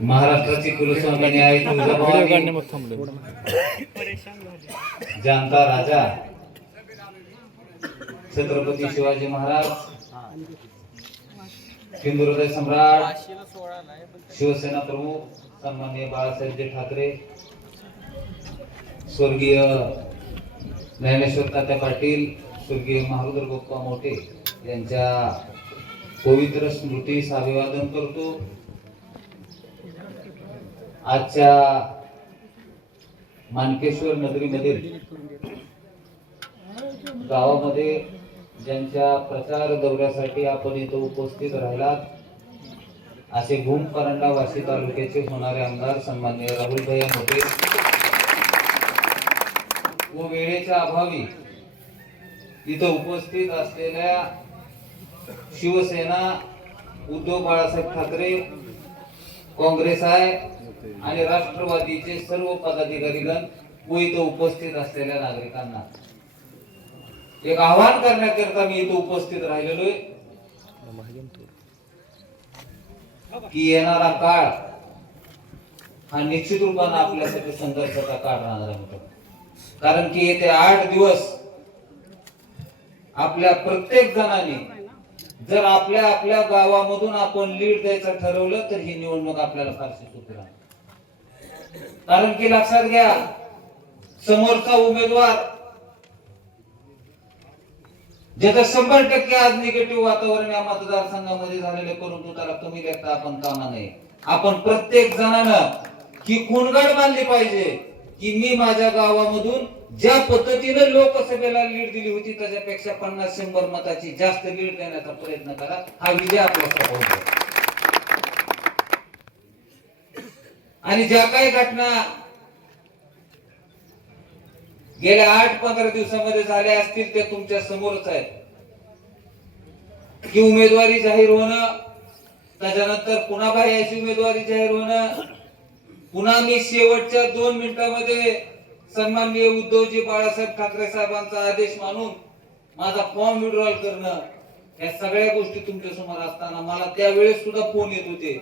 महाराष्ट्राची कुलस्वामिनी आहे जानता राजा. छत्रपती शिवाजी महाराज. हिंदू हृदय सम्राट. शिवसेना प्रमुख सन्माननीय बाळासाहेबजी ठाकरे. स्वर्गीय ज्ञानेश्वर तात्या पाटील स्वर्गीय महारुद्र गोप्पा मोठे यांच्या पवित्र स्मृतीस अभिवादन करतो. आजच्या मानकेश्वर नगरीमधील गावामध्ये ज्यांच्या प्रचार दौऱ्यासाठी आपण इथं उपस्थित राहिलात असे भूम परंडा वाशी तालुक्याचे होणारे आमदार सन्माननीय राहुल भैया मोठे. व वेळेच्या अभावी इथं उपस्थित असलेल्या शिवसेना उद्धव बाळासाहेब ठाकरे काँग्रेस आहे आणि राष्ट्रवादीचे सर्व पदाधिकारीगण व इथं उपस्थित असलेल्या नागरिकांना. एक आवाहन करण्याकरता मी इथं उपस्थित राहिलेलो आहे की येणारा काळ हा निश्चित रूपाने आपल्यासाठी संघर्षाचा काळ राहणार आहे कारण की येते आठ दिवस आपल्या प्रत्येक जणांनी जर आपल्या आपल्या गावामधून आपण लीड द्यायचं ठरवलं तर ही निवडणूक आपल्याला फारशी सोपी कारण की लक्षात घ्या समोरचा उमेदवार ज्याचं शंभर टक्के आज निगेटिव्ह वातावरण या मतदारसंघामध्ये झालेले परंतु त्याला कमी लेखता आपण कामा नये. आपण प्रत्येक जणानं ही खूणगड मानली पाहिजे की मी माझ्या गावामधून ज्या पद्धतीने लोकसभेला लीड दिली होती त्याच्यापेक्षा पन्नास शंभर मताची जास्त लीड देण्याचा प्रयत्न करा. हा विजय आपला आणि ज्या काही घटना गेल्या आठ पंधरा दिवसामध्ये झाल्या असतील ते तुमच्या समोरच आहेत. की उमेदवारी जाहीर होणं त्याच्यानंतर पुन्हा बाह्याची उमेदवारी जाहीर होणं पुन्हा मी शेवटच्या दोन मिनिटांमध्ये सन्माननीय उद्धवजी बाळासाहेब ठाकरे साहेबांचा आदेश मानून माझा फॉर्म विड्रॉल करणं या सगळ्या गोष्टी तुमच्यासमोर असताना मला त्यावेळेस सुद्धा फोन येत होते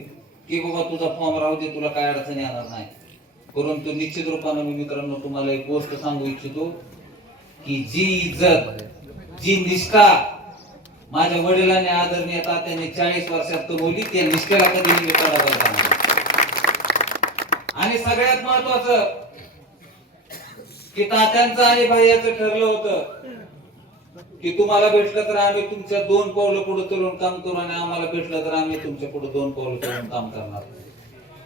की बाबा तुझा फॉर्म राहू दे तुला काय अडचण येणार नाही. परंतु निश्चित रूपानं मी मित्रांनो तुम्हाला एक गोष्ट सांगू इच्छितो की जी इज्जत जी निष्ठा माझ्या वडिलांनी आदरणीय तात्याने चाळीस वर्षात कमवली त्या निष्ठेला कधी मी आणि सगळ्यात महत्वाचं की तात्यांचं आणि भैयाचं ठरलं होतं. की तुम्हाला भेटलं तर आम्ही तुमच्या दोन पावलं पुढे चलून काम करू आणि आम्हाला भेटलं तर आम्ही तुमच्यापुढे दोन पावलं चलून काम करणार.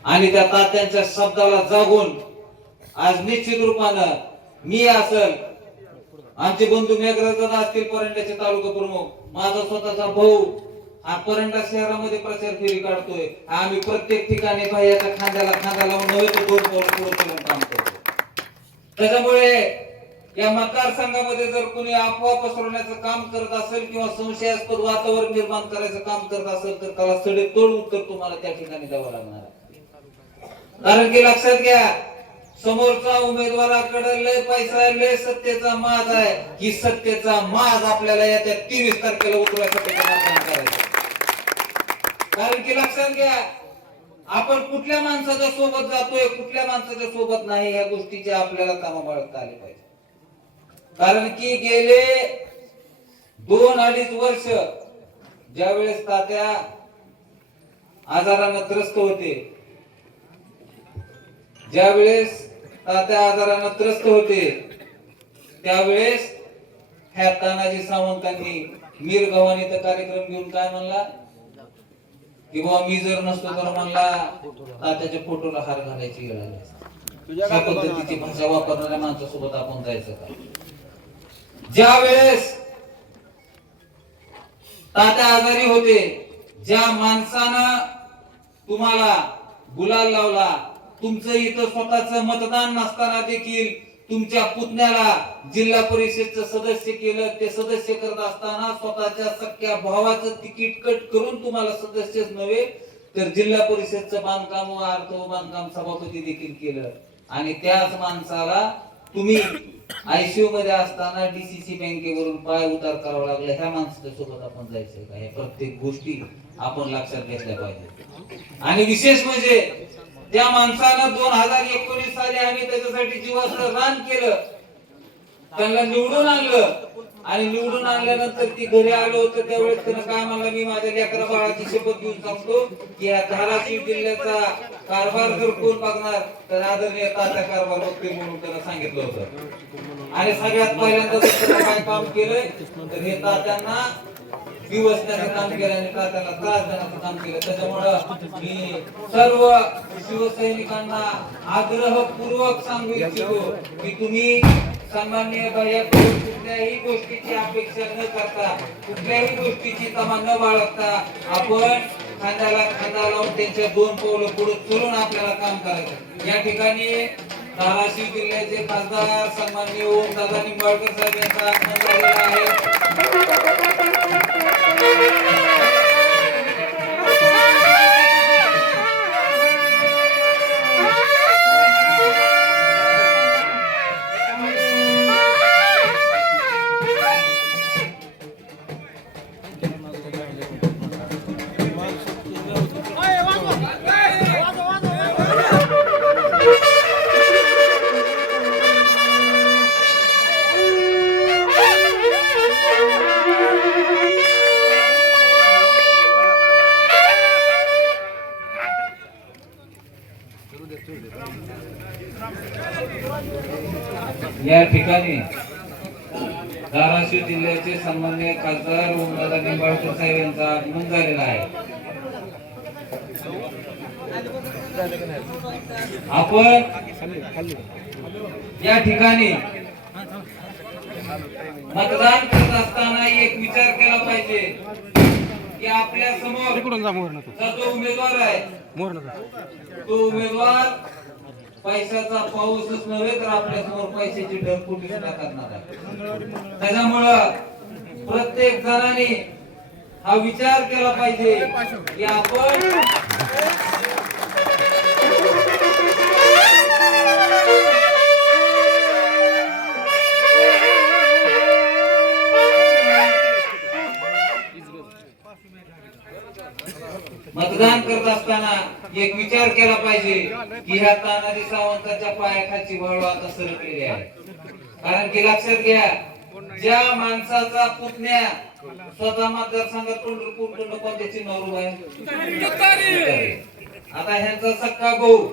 आणि त्या तात्यांच्या शब्दाला जागून आज निश्चित रूपानं मी असल आमचे बंधू मेघराजात असतील परंड्याचे तालुका प्रमुख माझा स्वतःचा भाऊ हा परंडा शहरामध्ये प्रचार फेरी काढतोय. आम्ही प्रत्येक ठिकाणी भैयाच्या खांद्याला खांदा लावून नव्हे तो दोन पावलं पुढे चलून काम करतो त्याच्यामुळे या मतदारसंघामध्ये जर कोणी अफवा पसरवण्याचं काम करत असेल किंवा संशयास्पद वातावरण निर्माण करायचं काम करत असेल तर त्याला सडेतोड उत्तर तुम्हाला त्या ठिकाणी द्यावं लागणार कारण की लक्षात घ्या समोरचा उमेदवाराकडे लय पैसा आहे लय सत्तेचा माज आहे. ही सत्तेचा माज आपल्याला येत्या तेवीस तारखेला उतरवायसाठी कारण की लक्षात घ्या आपण कुठल्या माणसाच्या सोबत जातोय कुठल्या माणसाच्या सोबत नाही या गोष्टीचे आपल्याला कामं बाळगता आले पाहिजे. कारण की गेले दोन अडीच वर्ष ज्यावेळेस तात्या आजारानं त्रस्त होते ज्यावेळेस तात्या आजारानं त्रस्त होते त्यावेळेस ह्या तानाजी सावंतांनी मीर गव्हाणीचा कार्यक्रम घेऊन काय म्हणला? की बाबा मी जर नसतो तर म्हणला तात्याच्या फोटोला हार घालायची वेळ आली. अशा पद्धतीची भाषा वापरणाऱ्या माणसासोबत आपण जायचं का ज्या वेळेस तात्या आजारी होते ज्या माणसानं तुम्हाला गुलाल लावला तुमचं इथं स्वतःच मतदान नसताना देखील तुमच्या पुतण्याला जिल्हा परिषदचं सदस्य केलं ते सदस्य करत असताना स्वतःच्या सख्या भावाचं तिकीट कट करून तुम्हाला सदस्यच नव्हे तर जिल्हा परिषदचं बांधकाम व अर्थ व बांधकाम सभापती देखील केलं. आणि त्याच माणसाला तुम्ही आयसीयू मध्ये असताना डीसीसी बँकेवरून पाय उतार करावा लागला. ह्या माणसाच्या सोबत आपण जायचंय का? हे प्रत्येक गोष्टी आपण लक्षात घेतल्या पाहिजे. आणि विशेष म्हणजे त्या माणसानं दोन हजार एकोणीस साली आम्ही त्याच्यासाठी जीवाचं रान केलं. त्यांना निवडून आणलं. आणि निवडून आणल्यानंतर ती घरी आलो होतं. त्यावेळेस त्यानं काय म्हणलं मी माझ्या लेकरा बाळाची शपथ घेऊन सांगतो की या धाराशिव जिल्ह्याचा कारभार जर कोण बघणार. तर आदरणीय तात्या कारभार बघते म्हणून त्यांना सांगितलं होतं. आणि सगळ्यात पहिल्यांदा काय काम केलंय तर हे तात्यांना दिवस त्याने काम केलं आणि तात्याला त्रास देण्याचं काम केलं त्याच्यामुळं मी सर्व शिवसैनिकांना आग्रहपूर्वक सांगू इच्छितो की तुम्ही सन्मान्य भैयाकडून कुठल्याही गोष्टीची अपेक्षा न करता कुठल्याही गोष्टीची तमा न बाळगता आपण खांद्याला खांदा लावून त्यांच्या दोन पावलं पुढे चलून आपल्याला काम करायचं. या ठिकाणी धाराशिव जिल्ह्याचे खासदार सन्माननीय ओम दादा निंबाळकर साहेब यांचा आगमन झालेला आहे. या ठिकाणी धाराशिव जिल्ह्याचे सन्मान्य खासदार ओमदादा निंबाळकर साहेब यांचा आगमन झालेला आहे. आपण या ठिकाणी मतदान करत असताना एक विचार केला पाहिजे की आपल्यासमोर जा उमेदवार आहे तो उमेदवार पैशाचा पाऊसच नव्हे तर आपल्यासमोर पैशाची ढगफुटी सुद्धा करणार आहे. त्याच्यामुळं प्रत्येक जणांनी हा विचार केला पाहिजे की आपण मतदान करत असताना एक विचार केला पाहिजे की ह्या तानाजी सावंताच्या पायाखाची वळू आता सरकलेली आहे. कारण की लक्षात घ्या ज्या माणसाचा पुतण्या स्वतः मतदारसंघात पंढरपूर कोणत्याची नवरू आहे. आता ह्यांचा सक्का भाऊ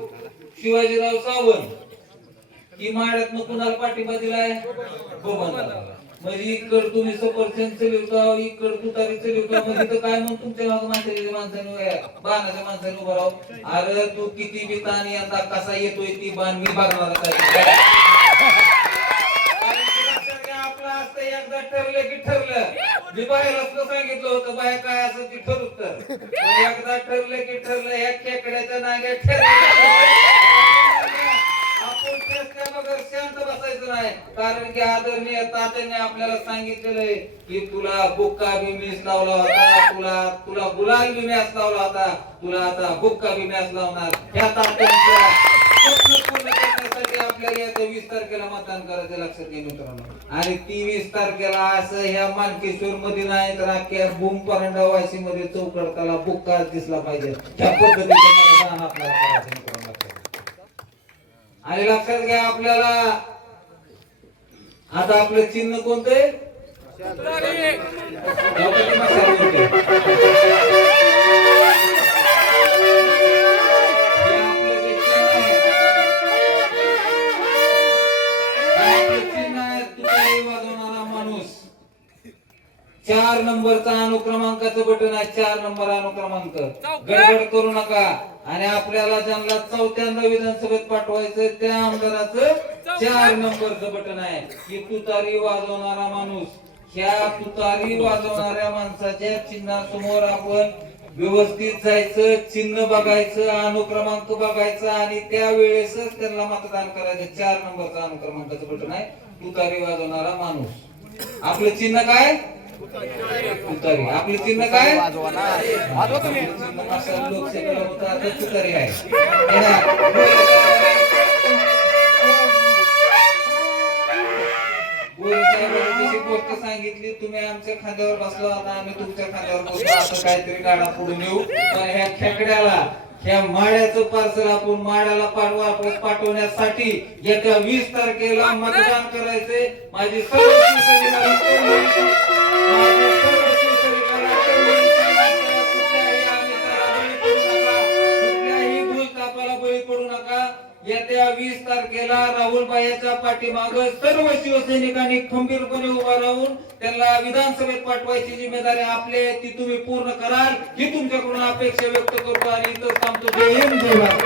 शिवाजीराव सावंत ही माड्यात कुणाला पाठिंबा दिलाय? बबनदादाला. म्हणजे इकड तुम्ही सफरचंद चलिवता इकड तुतारी चलिवता म्हणजे तर काय मग तुमच्या मागं माणसाच्या माणसाने बाणाच्या माणसाने राहू? अरे तू किती बी ताण यंदा कसा येतोय ती बाण मी बघणार आपलं असतं एकदा ठरलं की ठरलं. मी बाहेर असलं सांगितलं होतं बाहेर काय असं ती ठरवत एकदा ठरलं की कारण की आदरणीय तात्याने आपल्याला सांगितलेलं आहे की तुला बुक्का बी लावला होता तुला तुला गुलाल बी मॅच लावला होता तुला आता बुक्का बी मॅच लावणार. ह्या तात्यांच्या पूर्ण करण्यासाठी आपल्याला वीस तारखेला मतदान करायचं लक्षात घ्या मित्रांनो. आणि ती वीस तारखेला असं ह्या मानकेश्वर मध्ये नाही तर अख्ख्या भूम परंडा वाशी मध्ये चौकडताला बुक्का दिसला पाहिजे. त्या पद्धतीचं मतदान आपल्याला करायचं मित्रांनो. आणि लक्षात घ्या आपल्याला आता आपलं चिन्ह कोणतं नंबरचा अनुक्रमांकाचं बटन आहे चार नंबर अनुक्रमांक. गडबड करू नका. आणि आपल्याला ज्यांना चौथ्यांदा विधानसभेत पाठवायचं त्या आमदाराचं चार नंबरचं बटन आहे. की तुतारी वाजवणारा माणूस ह्या तुतारी वाजवणाऱ्या माणसाच्या चिन्हासमोर आपण व्यवस्थित जायचं चिन्ह बघायचं अनुक्रमांक बघायचं आणि त्या वेळेसच त्यांना मतदान करायचं. चार नंबरचं अनुक्रमांकाचं बटन आहे. तुतारी वाजवणारा माणूस. आपलं चिन्ह काय? तुतारी. आपले चिन्ह काय? वाजवा तुतारी आहे. गोष्ट सांगितली तुम्ही आमच्या खांद्यावर बसला आता आम्ही तुमच्या खांद्यावर बसलो असं काहीतरी गाडा पुढे नेऊ पण ह्या खेकड्याला ह्या माड्याचं पार्सल आपण माड्याला पाठवा पाठवण्यासाठी येत्या वीस तारखेला मतदान करायचे माझी सर्व तारखेला पाठीमाग सर्व शिवसैनिकांनी खंबीरपणे उभा राहून त्यांना विधानसभेत पाठवायची जिम्मेदारी आपली आहे ती तुम्ही पूर्ण कराल ही तुमच्याकडून अपेक्षा व्यक्त करतो आणि इथं थांबतो. जय हिंद जय भारत.